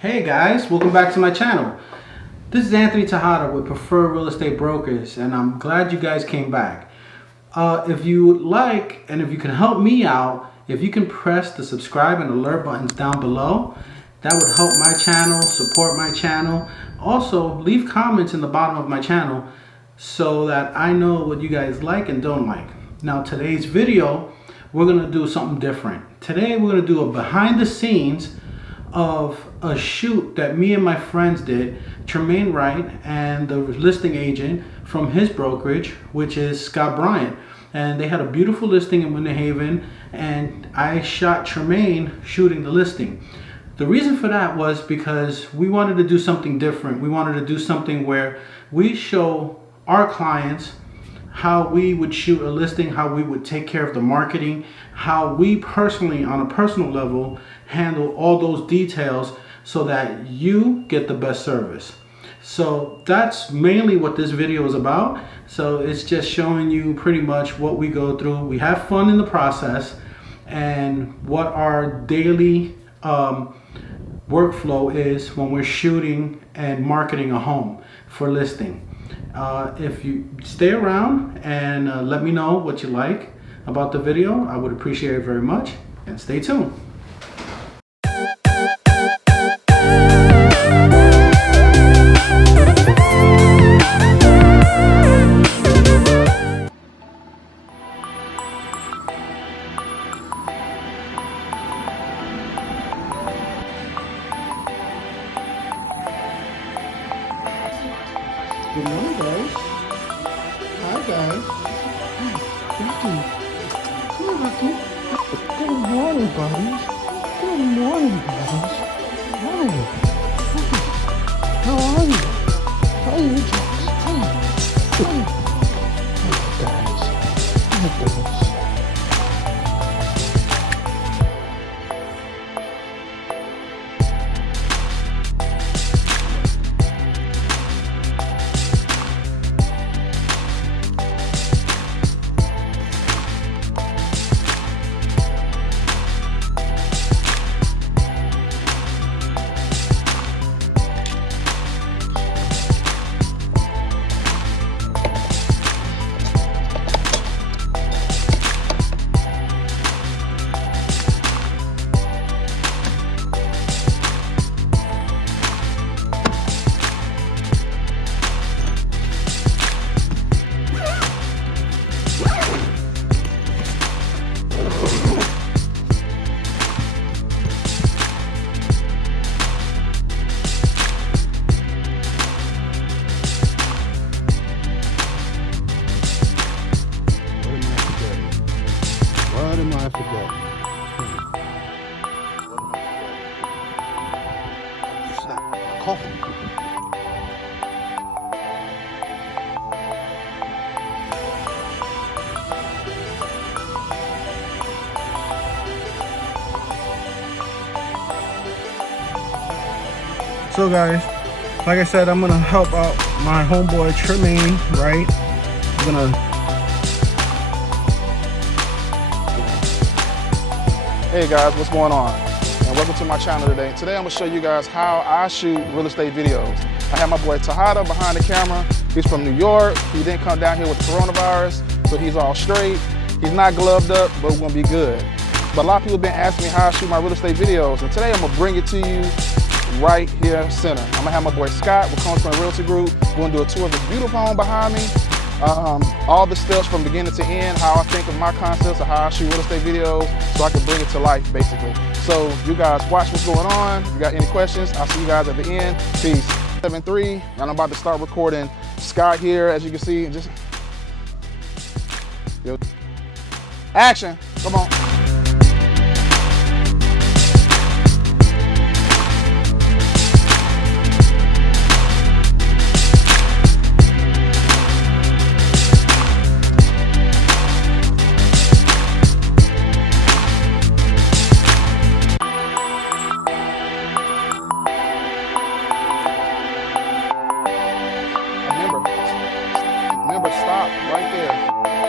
Hey guys, welcome back to my channel. This is Anthony Tejada with Preferred Real Estate Brokers, and I'm glad you guys came back. If you like, and if you can help me out, if you can press the subscribe and alert buttons down below, that would help my channel, support my channel. Also, leave comments in the bottom of my channel so that I know what you guys like and don't like. Now, today's video, we're gonna do something different. Today, we're gonna do a behind the scenes of a shoot that me and my friends did, Traymanye Wright and the listing agent from his brokerage, which is Scott Bryant. And they had a beautiful listing in Winter Haven, and I shot Traymanye shooting the listing. The reason for that was because we wanted to do something different. We wanted to do something where we show our clients how we would shoot a listing, how we would take care of the marketing, how we personally, on a personal level, handle all those details so that you get the best service. So that's mainly what this video is about. So it's just showing you pretty much what we go through. We have fun in the process and what our daily workflow is when we're shooting and marketing a home for listing. If you stay around and let me know what you like about the video, I would appreciate it very much, and stay tuned. Good morning, guys. Hi, guys. Hey, Rocky. Come on, Rocky. Good morning, buddies. Good morning, guys. Hi. How are you? How are you, Jax? Hi. Hi, guys. Hi, guys. What am I forgetting? Snap. Coffee. So guys, like I said, I'm gonna help out my homeboy Traymanye Wright. I'm gonna. Hey guys, what's going on? And welcome to my channel today. Today I'm gonna show you guys how I shoot real estate videos. I have my boy Tejada behind the camera. He's from New York. He didn't come down here with the coronavirus, so he's all straight. He's not gloved up, but we're gonna be good. But a lot of people have been asking me how I shoot my real estate videos, and today I'm gonna bring it to you right here center. I'm gonna have my boy Scott with Traymanye Realty Group. We're gonna do a tour of this beautiful home behind me. All the steps from beginning to end, how I think of my concepts of how I shoot real estate videos so I can bring it to life, basically. So you guys watch what's going on. If you got any questions, I'll see you guys at the end. Peace. 7-3, and I'm about to start recording. Scott here, as you can see. Just action, come on. Stop right there,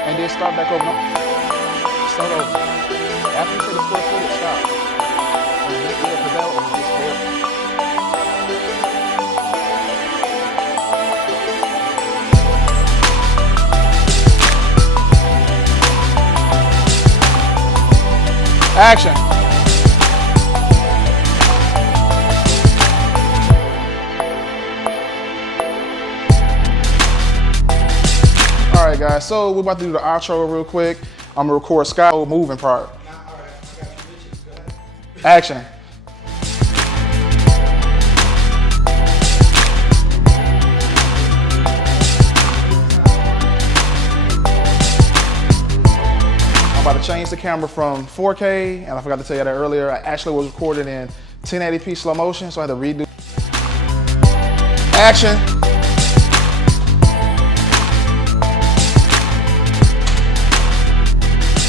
and then start back over. Start over. After you say the square footage, stop. And Action. All right, guys, so we're about to do the outro real quick. I'm gonna record Sky's moving part. Action. I'm about to change the camera from 4K, and I forgot to tell you that earlier. I actually was recording in 1080p slow motion, so I had to redo. Action.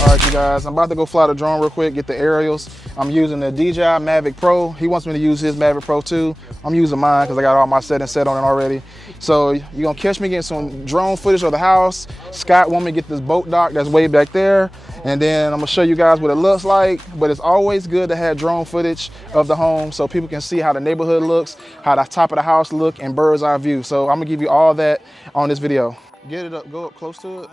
All right, you guys, I'm about to go fly the drone real quick, get the aerials. I'm using the DJI Mavic Pro. He wants me to use his Mavic Pro too. I'm using mine because I got all my settings set on it already. So you're gonna catch me getting some drone footage of the house. Scott want me to get this boat dock that's way back there. And then I'm gonna show you guys what it looks like. But it's always good to have drone footage of the home so people can see how the neighborhood looks, how the top of the house look, and bird's eye view. So I'm gonna give you all that on this video. Get it up, go up close to it.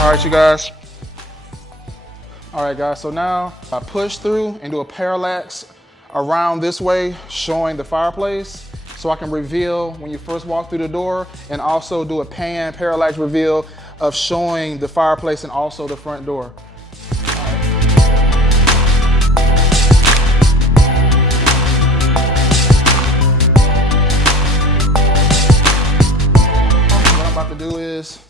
All right, you guys. All right, guys, so now I push through and do a parallax around this way, showing the fireplace, so I can reveal when you first walk through the door, and also do a pan parallax reveal of showing the fireplace and also the front door. What I'm about to do is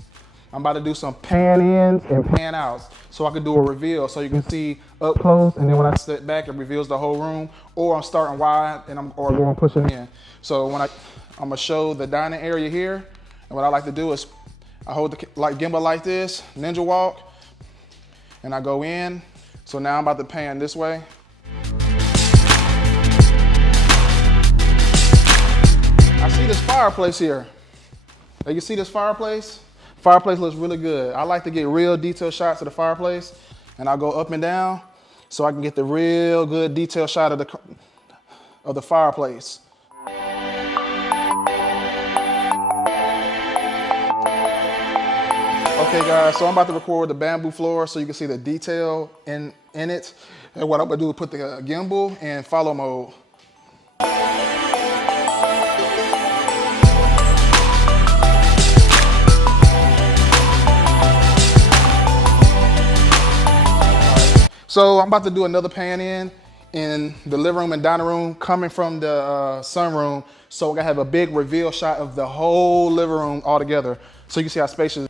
I'm about to do some pan ins and pan outs so I can do a reveal so you can see up close, and then when I step back it reveals the whole room, or I'm starting wide and I'm going pushing in. So when I'm gonna show the dining area here, and what I like to do is I hold the gimbal like this, ninja walk, and I go in. So now I'm about to pan this way. I see this fireplace here. You can see this fireplace? Fireplace looks really good. I like to get real detailed shots of the fireplace, and I'll go up and down so I can get the real good detailed shot of the fireplace. Okay, guys, so I'm about to record the bamboo floor so you can see the detail in it. And what I'm gonna do is put the gimbal in follow mode. So I'm about to do another pan in the living room and dining room coming from the sunroom. So we're gonna have a big reveal shot of the whole living room all together. So you can see how spacious.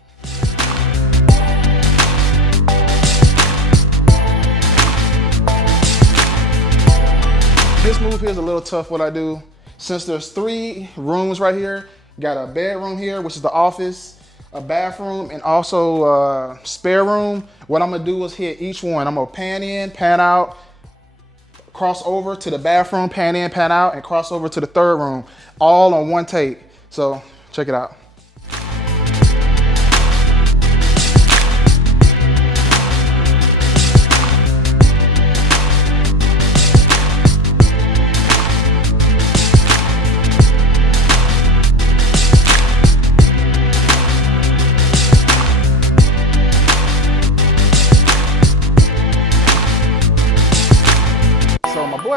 This move here is a little tough what I do. Since there's 3 rooms right here, got a bedroom here, which is the office, a bathroom, and also a spare room. What I'm gonna do is hit each one. I'm gonna pan in, pan out, cross over to the bathroom, pan in, pan out, and cross over to the 3rd room, all on one take. So check it out.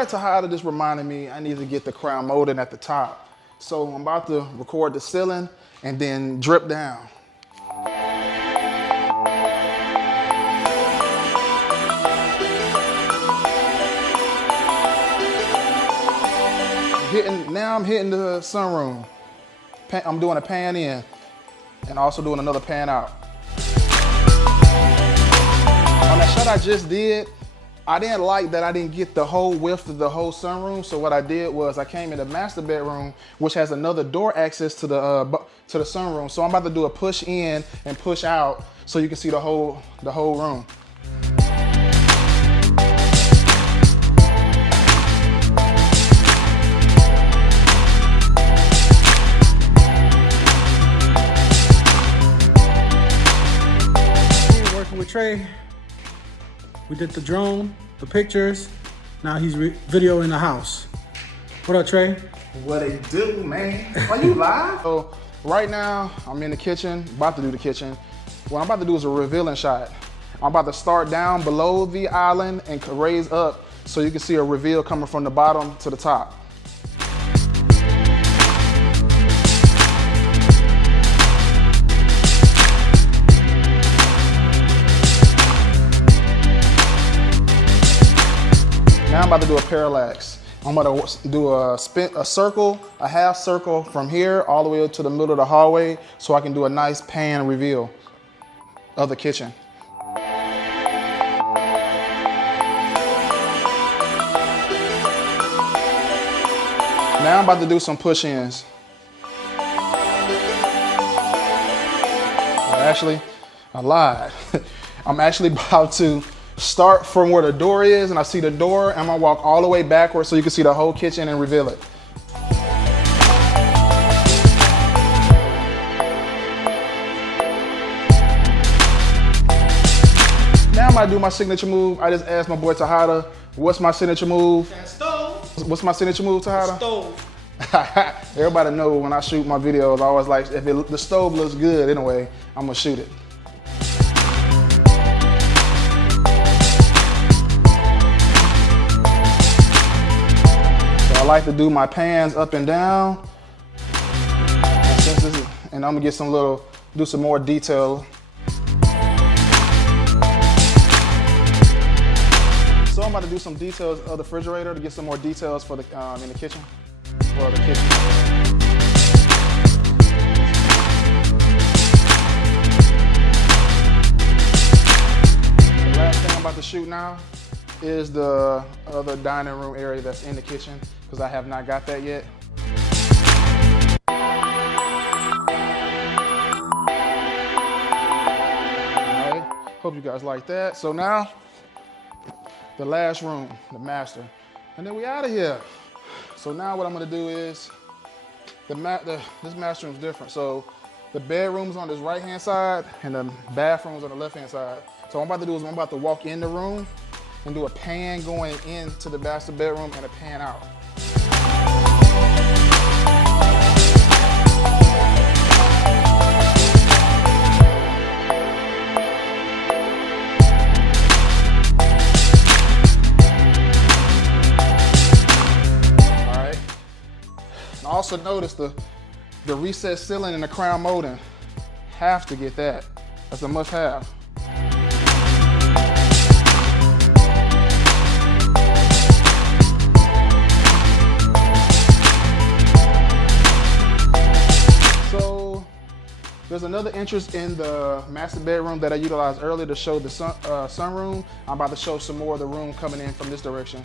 Tejada just reminded me I need to get the crown molding at the top. So I'm about to record the ceiling and then drip down. Now I'm hitting the sunroom. I'm doing a pan in and also doing another pan out. On that shot I just did, I didn't like that I didn't get the whole width of the whole sunroom. So what I did was I came in the master bedroom, which has another door access to the sunroom. So I'm about to do a push in and push out so you can see the whole room. Trey. We did the drone, the pictures. Now he's videoing the house. What up, Trey? What it do, man? Are you live? So right now, I'm in the kitchen, about to do the kitchen. What I'm about to do is a revealing shot. I'm about to start down below the island and raise up so you can see a reveal coming from the bottom to the top. Now I'm about to do a parallax. I'm about to do a circle, a half circle from here all the way up to the middle of the hallway so I can do a nice pan reveal of the kitchen. Now I'm about to do some push-ins. Actually, I lied. I'm actually about to start from where the door is, and I see the door, and I'm gonna walk all the way backwards so you can see the whole kitchen and reveal it. Now I'm gonna do my signature move. I just asked my boy Tejada, what's my signature move? That stove. What's my signature move, Tejada? Stove. Everybody know when I shoot my videos, I always like, if the stove looks good anyway, I'm gonna shoot it. So I like to do my pans up and down. And I'm gonna get do some more detail. So I'm about to do some details of the refrigerator to get some more details for the in the kitchen. For the kitchen. The last thing I'm about to shoot now is the other dining room area that's in the kitchen because I have not got that yet. All right, hope you guys like that. So now, the last room, the master. And then we out of here. So now what I'm gonna do is, this master room's different. So the bedroom's on this right-hand side and the bathroom's on the left-hand side. So what I'm about to do is I'm about to walk in the room and do a pan going into the master bedroom and a pan out. Also notice the recessed ceiling and the crown molding. Have to get that. That's a must-have. So there's another entrance in the master bedroom that I utilized earlier to show the sunroom. I'm about to show some more of the room coming in from this direction.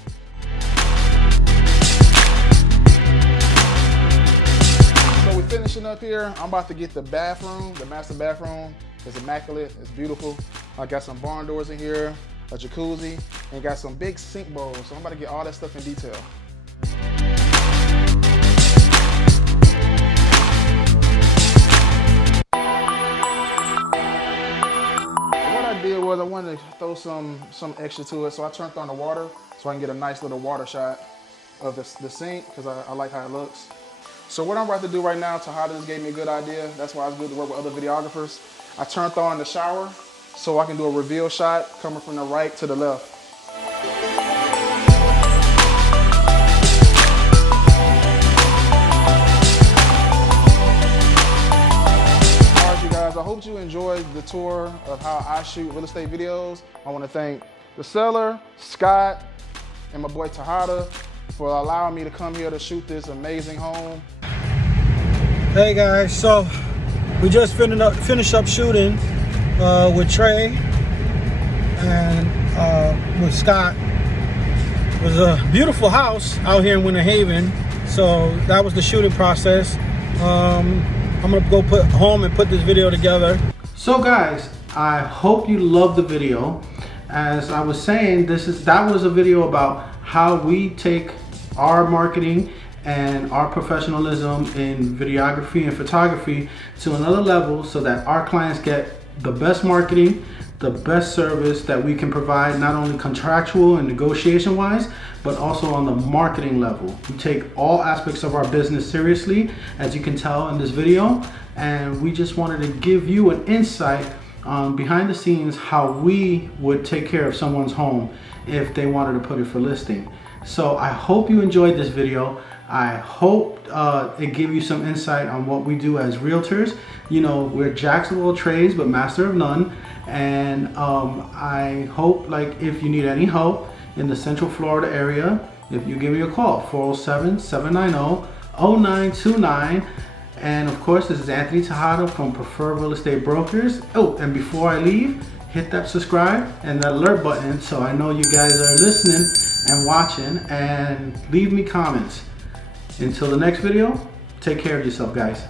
We're finishing up here. I'm about to get the bathroom. The master bathroom is immaculate. It's beautiful. I got some barn doors in here, a jacuzzi, and got some big sink bowls. So I'm about to get all that stuff in detail. What I did was I wanted to throw some extra to it. So I turned on the water so I can get a nice little water shot of the sink because I like how it looks. So what I'm about to do right now, Tejada just gave me a good idea. That's why it's good to work with other videographers. I turned on the shower so I can do a reveal shot coming from the right to the left. All right, you guys, I hope you enjoyed the tour of how I shoot real estate videos. I want to thank the seller, Scott, and my boy Tejada for allowing me to come here to shoot this amazing home. Hey guys, so we just finished up shooting with Trey and with Scott. It was a beautiful house out here in Winter Haven. So that was the shooting process. I'm gonna go home and put this video together. So guys, I hope you loved the video. As I was saying, that was a video about how we take our marketing and our professionalism in videography and photography to another level so that our clients get the best marketing, the best service that we can provide, not only contractual and negotiation wise, but also on the marketing level. We take all aspects of our business seriously, as you can tell in this video, and we just wanted to give you an insight on behind the scenes how we would take care of someone's home if they wanted to put it for listing. So I hope you enjoyed this video. I hope it gave you some insight on what we do as realtors. You know, we're jacks of all trades but master of none. And I hope, like, if you need any help in the Central Florida area, if you give me a call, 407-790-0929. And of course, this is Anthony Tejada from Preferred Real Estate Brokers. Oh, and before I leave, hit that subscribe and that alert button so I know you guys are listening and watching, and leave me comments. Until the next video, take care of yourself, guys.